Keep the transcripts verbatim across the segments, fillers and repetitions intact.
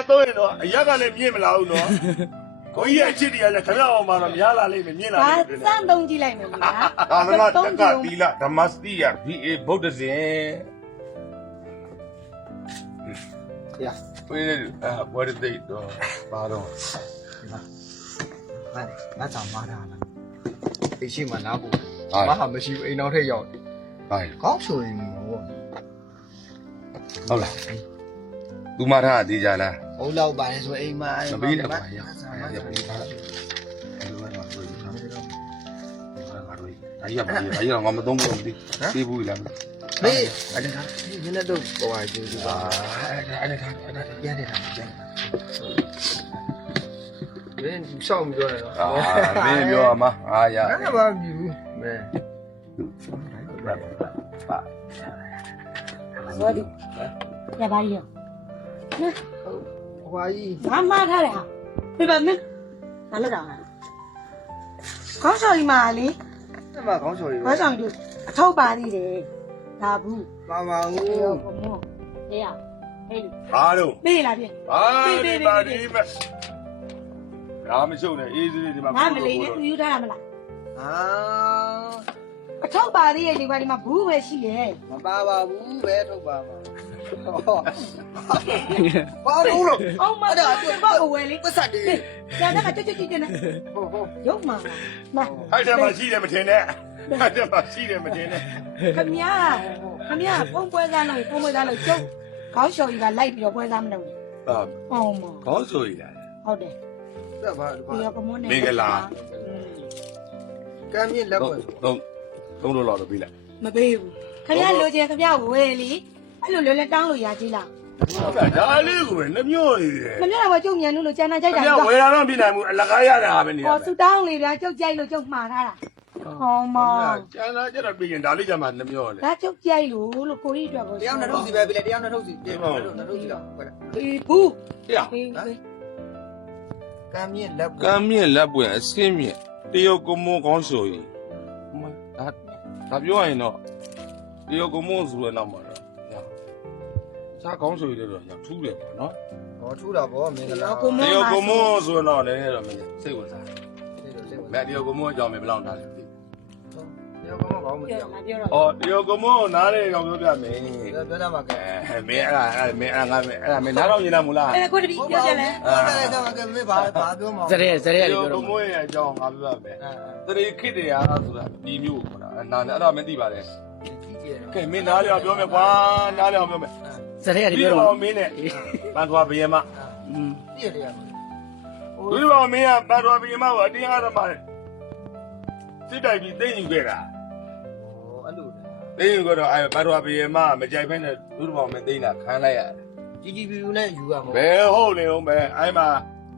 သုံးရင်တော့အရက်ကလည်းမြင့်မလာဘူးနော်ကိုကြီးရဲ့အချစ်တွေကလည်းခဏအောင်မှတော့များလာလိမ့်မယ်မြင့်လာလိမ့်မယ်စမ်းသုံးကြည့်လိုက်မယ်ဗျာသာသနာတက္ကသီလဓမ္မစတိယ ဘီ အေ ဗုဒ္ဓဇင်ရဝိနေအာဝရတိတော့ပါတော့ငါငါကြောင့်မားတာလားအိရှိမှနားဖို့မဟာမရှိဘူးအိမ်နောက်ထက်ရောက်တယ်ဟိုင်းကောင်းဆိုရင်ဟောဟုတ်လားသူမထားသေးကြလားဟိုလောက်ပါလေဆိုအိမ်မှာမပေးနဲ့ကွာရရပေးပါလားအဲ့ရပါလေအဲ့ရငါမသုံးဘူးမသိသေးဘူးလားမေးအဲ့ဒါကနည်းနည်းတော့ဟိုဟာကျူးပါအဲ့ဒါအဲ့ဒါအဲ့ဒါရတဲ့တာကျန်မင်းရှောက်ပြီးတော့တော့အာမင်းပြောမှာအာရငါဘာမြူမဲပါဆိုဒီရပါရီရောဟွာကြီးငါမှားထားတယ်ဟာပြပါမင်းငါလောက်တာခေါင်းဆောင်ကြီးမာလေအဲ့မှာကောင်းဆိုရီခေါင်းဆောင်ကြီးအထောက်ပါသေးတယ်ဒါဘူးပါပါဦးရောဘမောအေးရဟေးဘာတော့ပေးလာပြီဘာဒီပါဒီမရာမရှုပ်နဲ့အေးစေးဒီမှာငါမလေးနဲ့သူယူထားတာမလားအာအထောက်ပါသေးရဲ့ဒီမှာဒီမှာဘူးပဲရှိတယ်မပါပါဘူးပဲထုတ်ပါပါဘာလို့လို့အောင်မတော်တော့အဝယ်လေးပတ်ဆက်တယ်ကျန်တဲ့ကကြွကြွကြွနေဟိုဟိုရုပ်မှာမအဲ့ဒါမှရှိတယ်မထင်နဲ့အဲ့ဒါမှရှိတယ်မထင်နဲ့ခမရခမရပုံပွဲစားလို့ပုံပွဲစားလို့ကျုပ်ခေါင်းလျှော်ကြီးကလိုက်ပြီးတော့ပွဲစားမလုပ်ဘူးဟာအောင်မခေါင်းဆိုရည်လားဟုတ်တယ်သက်ပါဒီရောကမွန်းနေမင်္ဂလာကမ်းမြင့်လက်ပွင့်သုံးသုံးလို့တော့ပြီးလိုက်မပေးဘူးခမရလိုချင်ခမရဝယ်လीအဲ့လိုလွယ်လွယ်တောင်းလို့ရကြီးလားဟုတ်ကဲ့ဒါလေးကိုပဲနှမျိုးနေတယ်မမြတော့ကျုပ်မြန်လို့ကျန်တာကြိုက်တာခင်ဗျဝယ်လာတော့ပြည်နိုင်မှုအလကားရတာပဲနေရဟောဆူတောင်းလေဗျာကျုပ်ကြိုက်လို့ကျုပ်မှားထားတာဟောမကျန်တာကျတော့ပြည်ရင်ဒါလေးကြမှာနှမျိုးလေဒါကျုပ်ကြိုက်လို့လို့ကိုကြီးအတွက်ကိုတရားနှစ်ထုပ်စီပဲပြလေတရားနှစ်ထုပ်စီပြနှစ်ထုပ်နှစ်ထုပ်စီတော့ဟုတ်ကဲ့ဒီဘူးဟေ့ဒီကမ်းမြင့်လက်ပွင့်ကမ်းမြင့်လက်ပွင့်အစင်းမြင့်တရုတ်ကမွန်ကောင်းဆိုရင်ဒါဒါပြောရင်တော့တရုတ်ကမွန်ဆိုတဲ့နောက်မှာတော့စားကောင်းဆိုရတော့ညထူးတယ်ပေါ့နော်ဟောထူတာဗောမင်္ဂလာကိုမတွန်ရုတ်ကမွပါန်ဆိုတော့လည်းတော့မင်းစိတ်ဝင်စားမတရုတ်ကမွန်အကြောင်းမဘယ်လောက်နားလဲသိတရားကောင်းကောင်းမပြောကြောက်တာပြောတော့ဟောတရုတ်ကမွန်နားလေကောင်ပြောပြမယ်ပြောပြလာမှာကဲအဲမင်းအဲ့ဒါအဲ့မင်းအဲ့ဒါငါမင်းအဲ့ဒါမင်းနားတော့ညနေမလားအဲ့ကိုတပီပြောပြလဲဟုတ်တယ်တော့ကဲမင်းဘာဘာပြောမှာဇရဲဇရဲတလေးရုတ်ပြောကတော့မွန်ရဲ့အကြောင်းငါပြောပြမယ်တရေခစ်တရားဆိုတာဒီမျိုးကိုခေါ်တာနားအဲ့ဒါမင်းသိပါလေကြီးကျယ်တော့ကဲမင်းနားလေအောင်ပြောမယ်ကွာနားလေအောင်ပြောမယ်ဇရဲလေးဒီပြောတော့တော့မင်းနဲ့ပန်းသွားဘယမอืมပြည့်တယ်ရမှာဒီတော့မင်းကပန်းသွားဘယမကိုအတင်းအားသမားစစ်တိုက်ပြီးသိမ့်ယူခဲ့တာဟောအဲ့လိုသိမ့်ယူတော့အဲပန်းသွားဘယမမကြိုက်ဖဲနဲ့ဒုတော်မင်းသိမ့်တာခံလိုက်ရတယ်ကြီးကြီးပြူနဲ့ယူရမှာဘယ်ဟုတ်နေအောင်ပဲအဲ့မှာ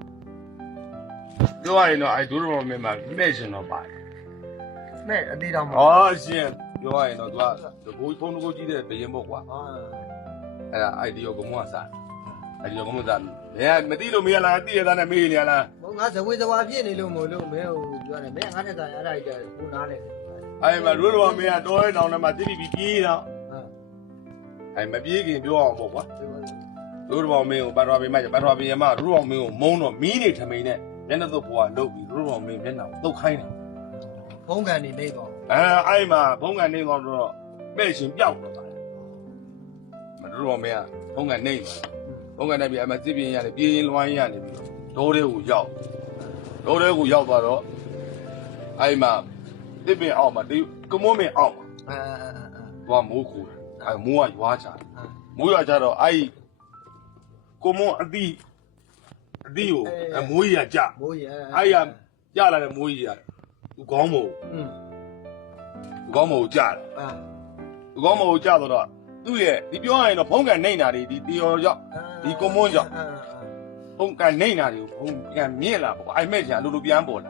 ပြောရရင်တော့အဲဒုတော်မင်းမှာလက်ရှင်တော့ပါတယ်မဲ့အသေးတောင်ဟောရှင်ပြောရရင်တော့သူကဘိုးဖုန်းတကူကြီးတဲ့ဘယင်ပေါ့ကွာဟာအဲ့ဒါအိုက်ဒီယိုကမွန်ကစားအိုက်ဒီယိုကမွန်စားဘယ်မသိလို့မရလားသိရသားနဲ့မေးနေရလားဟိုငါဇဝေဇဝါပြည့်နေလို့မို့လို့မင်းဟိုပြောတယ်မင်းငါတက်တာအဲ့ဒါကြီးတယ်ကိုနားလဲအဲ့မှာဒုတော်မင်းကတော့ရဲတောင်ထဲမှာတိတိပြီးပြေးတော့ဟာအဲ့မပြေးခင်ပြောအောင်ပေါ့ကွာဒုတော်မင်းကိုပတ်တော်ပေးမှပတ်တော်ပေးရမှဒုတော်မင်းကိုမုန်းတော့မီးနေထမိန်နဲ့မျက်နှာသုတ်ဘွားလုတ်ပြီးဒုတော်မင်းမျက်နှာကိုသုတ်ခိုင်းတယ်ဖုံးကန်နေနေတော့အဲအဲ့မှာဘုံကနေတော့တော့ပဲ့ရှင်ပြောက်တော့ပါတယ်မဒုတော်မင်းကဘုံကနေသွားဘုံကနေပြီးအမစစ်ပြင်းရတယ်ပြေးရင်လွှမ်းရနေပြီးဒိုးလေးကိုရောက်ဒိုးလေးကိုရောက်သွားတော့အဲ့မှာတစ်ပင်အောက်မှာဒီကမွန်းမင်းအောက်မှာအာအာအာသွားမိုးခူတယ်အဲ့မိုးကရွာချတယ်မိုးရွာချတော့အဲ့ကမွန်းအတိအတိကိုအမိုးကြီးကကြမိုးရအဲ့ရကြလာတဲ့မိုးကြီးကသူကောင်းမို့อืมသူကောင်းမို့ကြတယ်အာသူကောင်းမို့ကြတော့သူ့ရဲ့ဒီပြောရရင်တော့ဖုံးကန်နေတာတွေဒီတီယောကြောင့်ဒီကွန်မွန်းကြောင့်ဖုံးကန်နေတာတွေကိုဖုံးကန်မြင့်လာပေါ့အဲ့မဲ့ချာအလိုလိုပြန်ပေါ်လာဩ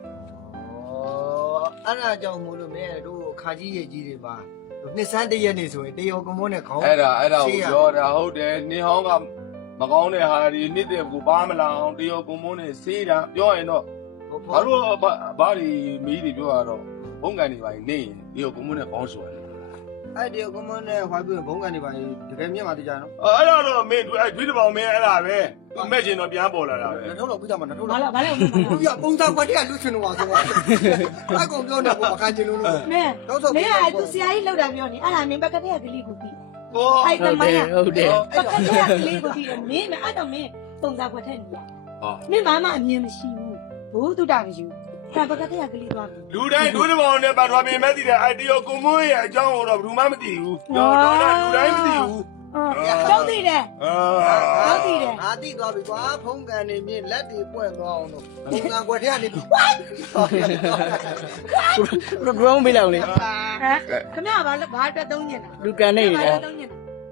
အဲ့ဒါကြောင့်မို့လို့မင်းတို့ခါကြီးရဲ့ကြီးတွေပါနှစ်စန်းတရက်နေဆိုရင်တရောကမုန်းနဲ့ခေါင်းအဲ့ဒါအဲ့ဒါကိုပြောတာဟုတ်တယ်နေဟောင်းကမကောင်းတဲ့ဟာတွေနှစ်တဲ့ကိုပါမလာအောင်တီယောကွန်မွန်းနဲ့ဆေးတာပြောရင်တော့ဘာလို့ဘာတွေမီးတွေပြောရတော့ဖုံးကန်နေပါရင်နေရင်တီယောကွန်မွန်းနဲ့ပေါင်းဆိုရတယ်ဟအဲ့ဒီကမန်းနဲ့ဟွာပြီးဘုံကနေပါတကယ်မြင်ပါတကြနော်အဲ့ဒါတော့မင်းအဲ့ဒွိတပေါင်းမင်းအဲ့ဒါပဲမဲ့ချင်တော့ပြန်ပေါ်လာတာပဲနှထုံးတော့ပြကြမှာနှထုံးဘာတော့လဲဘာလဲသူကပုံသားကွက်တည်းကလူချင်လို့ပါဆိုတော့အကောင်ပြောနေပေါ့အခါချင်းလို့လို့မင်းမင်းကသူဆရာကြီးလောက်တာပြောနေအဲ့ဒါမင်းဘက်ကတည်းကကလေးကိုပြီးဟောအဲ့တမိုင်းကဟုတ်တယ်ဘက်ကတည်းကကလေးကိုပြီးမင်းမအဲ့တော့မင်းပုံစံခွက်ထက်နေရဟောမင်းမမအမြင်မရှိဘူးဘိုးတုတ္တမရှိဘူးဒါဘက်ကတည်းကကလေးသွားပြီလူတိုင်းဒွိတပေါင်းနဲ့ပတ်သွားပြင်မဲ့တည်တဲ့အိုက်တီယိုကိုမွေးရဲ့အကြောင်းကိုတော့ဘယ်သူမှမသိဘူးတော့တော့လူတိုင်းမသိဘူးကျောင်းသိတယ်အာကျောင်းသိတယ်ငါတိသွားပြီကွာဖုံးကန်နေမြင်လက်တွေပွင့်သွားအောင်လို့ပုံသားကွက်တည်းကနေဝိုင်းဘရောင်းပေးလိုက်အောင်လေဟမ်ခမရဘာဘာအတွက်သုံးညင်တာလူကန်နေဘာတယ်အတွက်သုံးညင်တာ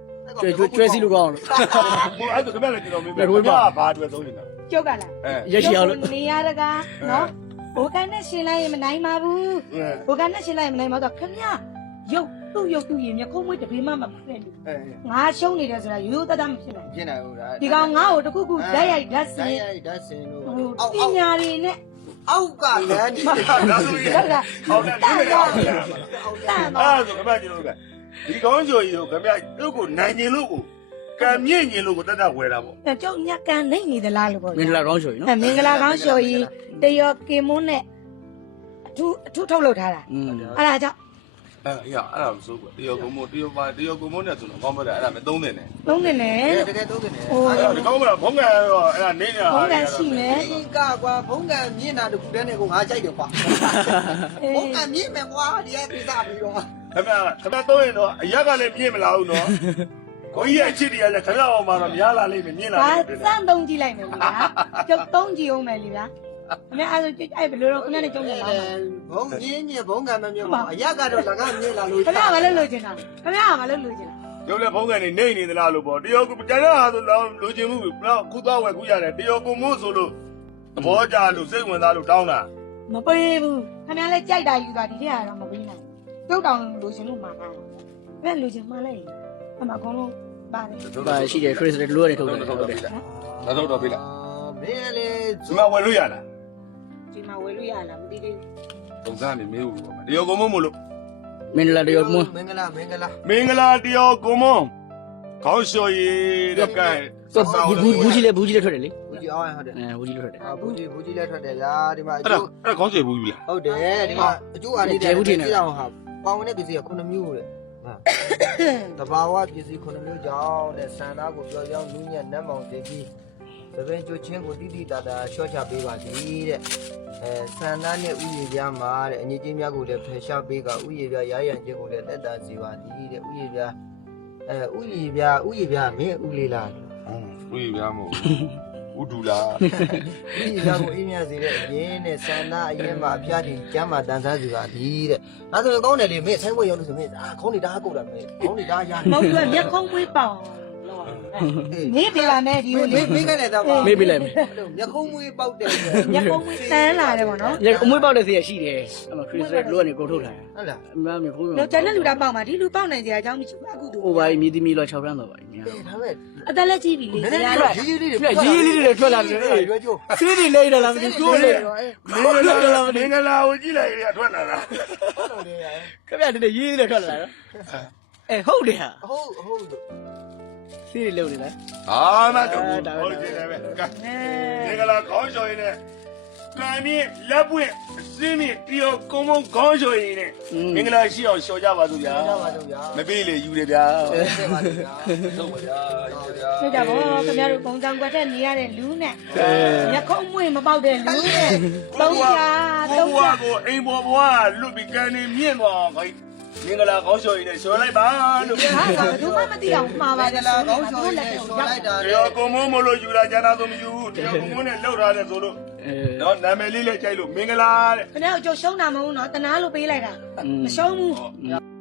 ကျွဲကျွဲစီလူကောင်းလို့ဟိုအဲ့ဒါကမဲ့လည်းကျွန်တော်မင်းပြောဘာအတွက်သုံးနေတာကျုပ်ကလားအဲရက်ရှိအောင်လို့နေရတကားနော်ဘိုကန်နဲ့ရှင်းလိုက်ရင်မနိုင်ပါဘူးဘိုကန်နဲ့ရှင်းလိုက်ရင်မနိုင်ပါတော့ခမရရုပ်သူ့ရုပ်သူ့ရင်မျက်ခုံးမွေးတပေမှမဖြစ်ဘူးအဲငါရှုံးနေတယ်ဆိုတာရိုးရိုးသားသားမဖြစ်နိုင်ပြင်းနေဦးလားဒီကောင်ငါ့ကိုတခုခုဓာတ်ရိုက်ဓာတ်စဓာတ်င်ရိုက်ဓာတ်စင်လို့ဟိုအောက်ပအောက်ညာတွေနဲ့အောက်ကလမ်းကြီးဒါဆိုရင်ဟုတ်ကဲ့ဟောတယ်ဒီလိုရအောင်တန်အဲ့ပါဒါဆိုခမကျွန်တော်ကဒီကောင်းချိုကြီးကိုခမတို့ကိုနိုင်ကျင်လို့ကိုကံမြင့်ကျင်လို့ကိုတတ်တတ်ဝယ်တာပေါ့ကျောင်းညက်ကန်နိုင်နေသလားလို့ပေါ့မင်္ဂလာကောင်းချွေနော်အဲမင်္ဂလာကောင်းလျှော်ကြီးတရောကင်မွန်းနဲ့အထူးအထူးထုတ်လုပ်ထားတာอืมအဲ့ဒါကြောင့်အဲ့ရအဲ့ဒါမစိုးဘူးတရောကုံမို့တရောပါတရောကုံမို့နဲ့ဆိုတော့ကောင်းပါတယ်အဲ့ဒါမသုံးနေနဲ့သုံးနေတယ်တကယ်သုံးတယ်ဟိုအဲ့ဒါဒီကောင်းမလားဘုံကရောအဲ့ဒါနေနေတာဘုံကန်ရှိမယ်ဒီကကွာဘုံကမြင့်တာတခုတည်းနဲ့ကိုငါကြိုက်တယ်ကွာဘုံကမြင့်မယ်ကွာဒီကပြသပြီးတော့ခမခမသုံးရင်တော့အရက်ကလည်းမြင့်မလာဘူးနော်ကိုကြီးရဲ့အချစ်တွေကလည်းခမအောင်မှာတော့များလာလိမ့်မယ်မြင့်လာဘာလိမ့်မယ်စမ်းသုံးကြည့်လိုက်မယ်လေဗျာကျောက်သုံးကြည့်အောင်မယ်လေဗျာအမေအဲ့ဒါအဲ့ဘယ်လိုတော့ခဏနဲ့ကျောင်းပြန်လာမှာဘုံမြင့်မြင့်ဘုံကမမြင့်ပါအရက်ကတော့လကမြင့်လာလို့ခဏဘာလို့လိုချင်တာခဏဘာလို့လိုချင်တာရုပ်လည်းဘုံကနေနေနေသလားလို့ပေါ့တရောကကျန်တဲ့ဟာဆိုတော့လိုချင်မှုတော့ခုသွားဝယ်ခုရတယ်တရောကုံမို့ဆိုလို့သဘောကျလို့စိတ်ဝင်စားလို့တောင်းတာမပေးဘူးခင်ဗျားလည်းကြိုက်တာယူတာဒီထက်ကတော့မပေးနိုင်ဘူးပြုတ်တောင်လိုချင်လို့မှာတာဘယ်လိုချင်မှလဲအမအကုန်လုံးပါတယ်ပါရှိတယ်ခရစ်စတယ်လူကနေထုတ်တယ်ထုတ်တယ်ဒါတော့တော့ပြီလားမင်းလေဒီမှာဝယ်လို့ရလားဒီမှာဝယ်လို့ရလားမသိသေးဘူးပုံစံနေမေးဘူးပေါ့တရောကုံမို့မလို့မင်္ဂလာတရောမွန်းမင်္ဂလာမင်္ဂလာမင်္ဂလာတရောကုံမို့ခေါင်းလျှော်ရည်တဲ့ကဲဘူးဘူးကြီးလည်းဘူးကြီးလည်းထွက်တယ်လေဘူးကြီးအောင်ဟုတ်တယ်အဲဘူးကြီးလည်းထွက်တယ်အာဘူးကြီးဘူးကြီးလည်းထွက်တယ်ဗျာဒီမှာအအဲ့ဒါကျိုးအဲ့ဒါခေါင်းလျှော်ဘူးပြီလားဟုတ်တယ်ဒီမှာအကျိုးအားလေးတဲ့ပြအောင်ဟာပေါင်နဲ့ပစ္စည်းကခုနှစ်မျိုးတဲ့တဘာဝပစ္စည်းခုနှစ်မျိုးကြောင့်တဲ့ဆန္ဒကိုပြောကြောင်းနူးညံ့နတ်မောင်တည်ပြီးသပင်ကျွချင်းကိုတိတိတတာရှော့ချပေးပါသည်တဲ့အဲဆန္ဒနဲ့ဥယျာဉ်ပြားမှာတဲ့အငြိချင်းများကိုလည်းဖယ်ရှားပေးကဥယျာဉ်ပြားရရန်ခြင်းကိုလည်းတက်တာစီပါသည်တဲ့ဥယျာဉ်ပြားအဲဥယျာဉ်ပြားဥယျာဉ်ပြားမင်းဥလေးလားဟုတ်ပြီဗျာမို့ဥဒူလားဒီရောက်ကိုအင်းမြစေတဲ့အရင်နဲ့ဆန္ဒအရင်မှာအဖျားကြီးကျမ်းမာတန်ဆန်းစီပါသည်တဲ့ဒါဆိုရင်ကောင်းတယ်လေမင်းဆိုင်ဝဲရောက်လို့ဆိုမင်းအာခေါင်းနေတာကုတ်တာမင်းခေါင်းနေတာရမဟုတ်ဘူးမျက်ခုံးပွေးပေါအောင်နေပြပါမယ်ဒီမကိုင်းလေမင်းကလည်းတော့မေးပြလိုက်မယ်မျက်ခုံးမွေးပေါက်တယ်မျက်ခုံးပွေးတန်းလာတယ်ပေါ့နော်ရအမွေးပေါက်တဲ့စီရရှိတယ်အမခရစ်စတယ်လူကနေကုန်ထုတ်ထားဟုတ်လားအမမြေခိုးတော့ကျန်တဲ့လူတာပေါက်မှာဒီလူပေါက်နိုင်ကြအကြောင်းမရှိဘူးအခုတူဟိုပါမြည်သမီးလော၆တန်းတော့ပါညာဒါပဲအသက်လက်ကြီးပြီလေနည်းဆနရာည်းတို့ရေးရေးလေးတွေရေးလေးတွေထွက်လာတယ်ရွှေကျိုးစီးနေလိမ့်တယ်လားမသိဘူးကျိုးလေမင်္ဂလာမင်္ဂလာကိုကြည့်လိုက်ရထွက်လာတာဟုတ်တယ်ရခက်ပြတဲ့ရေးလေးတွေထွက်လာတော့အဲဟုတ်တယ်ဟာဟုတ်ဟုတ်လို့စီးနေလုံနေလားအာမတော်ဟုတ်တယ်ပဲကဲမင်္ဂလာခေါင်းလျှော်ရည်နဲ့ကံမြင့်လက်ပွင့်အစင်းမြင့်တရောကုံမုံခေါင်းလျှော်ရည်နဲ့မင်္ဂလာရှိအောင်လျှော်ကြပါစို့ဗျာကြပါတော့ဗျာမပေးလေယူတယ်ဗျာဆက်ပါဗျာဟုတ်ပါဗျာယူတယ်ဗျာဆိုကြပါဦးခင်ဗျားတို့ပုံစံကွက်ထက်နေရတဲ့လူနဲ့မျက်ခုံးမွေးမပေါက်တဲ့လူနဲ့သုံးချာဘုသုံးချာရားကိုအိမ်ပေါ်ဘွားလွတ်ပြီးကံနေမြင့်သွားခိုင်းမင်္ဂလာခေါင်းလျှော်ရည်နဲ့လျှော်လိုက်ပါလို့ဟာကဘယ်သူမှမသိအောင်မှားပါကြလာလားကောင်းချော်ရေးဆော်လိုက်တာတရောကုံမုံမလို့ယူလာကြတာဆိုမယူဘူးတရောကုံမုံနဲ့လှုပ်ထားတယ်ဆိုလို့အဲနော်နာမည်လေးလည်းကြိုက်လို့မင်္ဂလာတဲ့ခင်ဗျားတို့ကြုံရှုံးတာမဟုတ်ဘူးနော်တနာလို့ပေးလိုက်တာမရှုံးဘူး